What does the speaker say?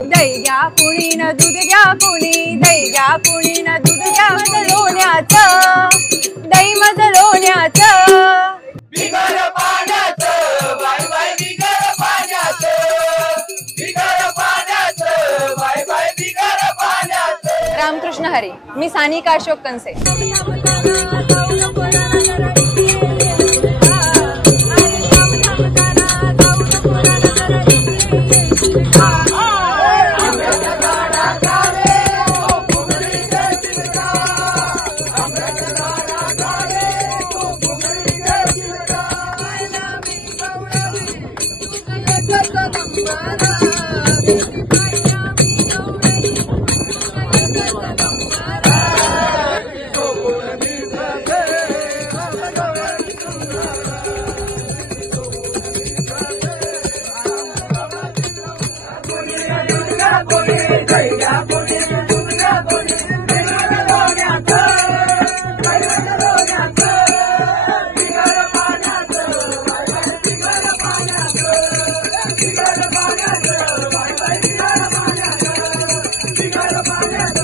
दही घ्या कुणी न दूध घ्या कुणी, दही घ्या कुणी न दूध घ्या मज लोण्याचं, दही मज लोण्याचं. बिगर पाण्याचं बाय बाय बिगर पाण्याचं, बिगर पाण्याचं बाय बाय बिगर पाण्याचं. रामकृष्ण हरी. मी सानिका अशोक कंसे. बिगर पाण्याचं